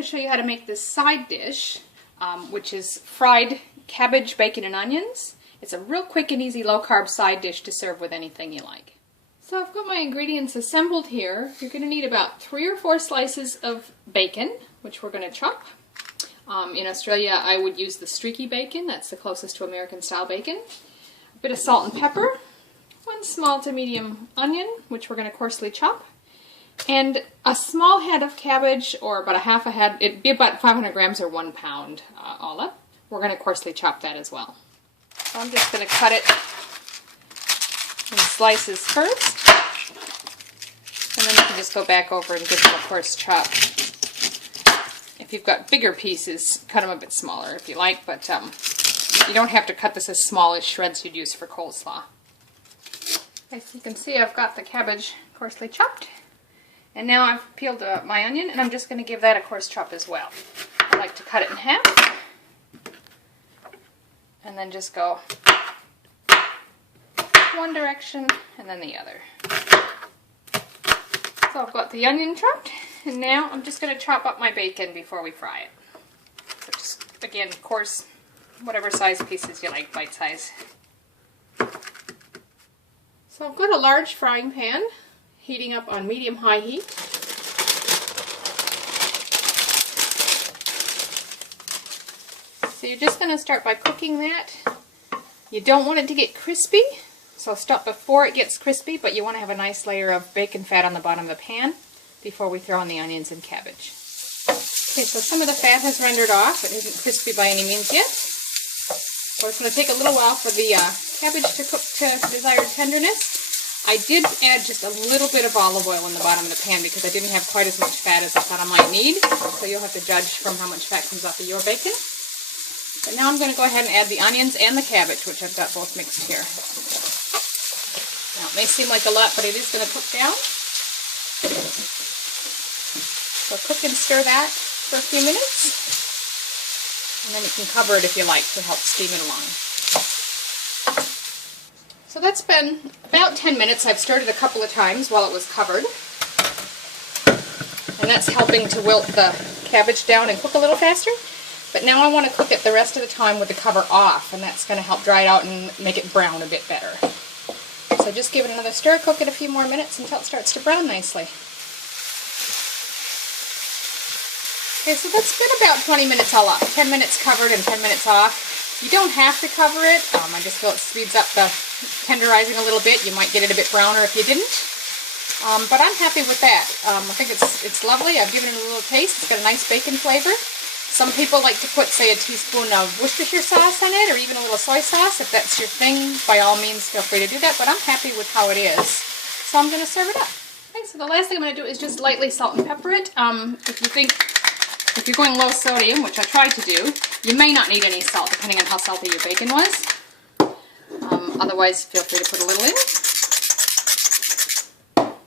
going to show you how to make this side dish, which is fried cabbage, bacon, and onions. It's a real quick and easy low-carb side dish to serve with anything you like. So I've got my ingredients assembled here. You're going to need about 3 or 4 slices of bacon, which we're going to chop. In Australia, I would use the streaky bacon. That's the closest to American-style bacon. A bit of salt and pepper. 1 small to medium onion, which we're going to coarsely chop. And a small head of cabbage, or about a half a head. It'd be about 500 grams or 1 pound all up. We're going to coarsely chop that as well. So I'm just going to cut it in slices first. And then you can just go back over and give them a coarse chop. If you've got bigger pieces, cut them a bit smaller if you like, but you don't have to cut this as small as shreds you'd use for coleslaw. As you can see, I've got the cabbage coarsely chopped. And now I've peeled my onion, and I'm just going to give that a coarse chop as well. I like to cut it in half. And then just go one direction and then the other. So I've got the onion chopped, and now I'm just going to chop up my bacon before we fry it. So just, again, coarse, whatever size pieces you like, bite size. So I've got a large frying pan heating up on medium-high heat. So you're just going to start by cooking that. You don't want it to get crispy, so stop before it gets crispy, but you want to have a nice layer of bacon fat on the bottom of the pan before we throw in the onions and cabbage. Okay, so some of the fat has rendered off. It isn't crispy by any means yet. So it's going to take a little while for the cabbage to cook to desired tenderness. I did add just a little bit of olive oil in the bottom of the pan because I didn't have quite as much fat as I thought I might need. So you'll have to judge from how much fat comes off of your bacon. But now I'm going to go ahead and add the onions and the cabbage, which I've got both mixed here. Now it may seem like a lot, but it is going to cook down. So cook and stir that for a few minutes. And then you can cover it if you like to help steam it along. So that's been about 10 minutes. I've stirred it a couple of times while it was covered. And that's helping to wilt the cabbage down and cook a little faster. But now I want to cook it the rest of the time with the cover off, and that's going to help dry it out and make it brown a bit better. So just give it another stir, cook it a few more minutes until it starts to brown nicely. Okay, so that's been about 20 minutes all up. 10 minutes covered and 10 minutes off. You don't have to cover it. I just feel it speeds up the tenderizing a little bit. You might get it a bit browner if you didn't. But I'm happy with that. I think it's lovely. I've given it a little taste. It's got a nice bacon flavor. Some people like to put, say, a teaspoon of Worcestershire sauce on it, or even a little soy sauce. If that's your thing, by all means, feel free to do that. But I'm happy with how it is. So I'm going to serve it up. Okay, so the last thing I'm going to do is just lightly salt and pepper it. If you're going low sodium, which I tried to do, you may not need any salt, depending on how salty your bacon was. Otherwise, feel free to put a little in.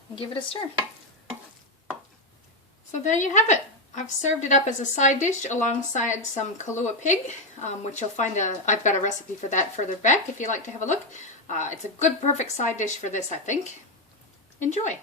And give it a stir. So there you have it. I've served it up as a side dish alongside some Kahlua pig, which you'll find I've got a recipe for that further back if you'd like to have a look. It's a good, perfect side dish for this, I think. Enjoy!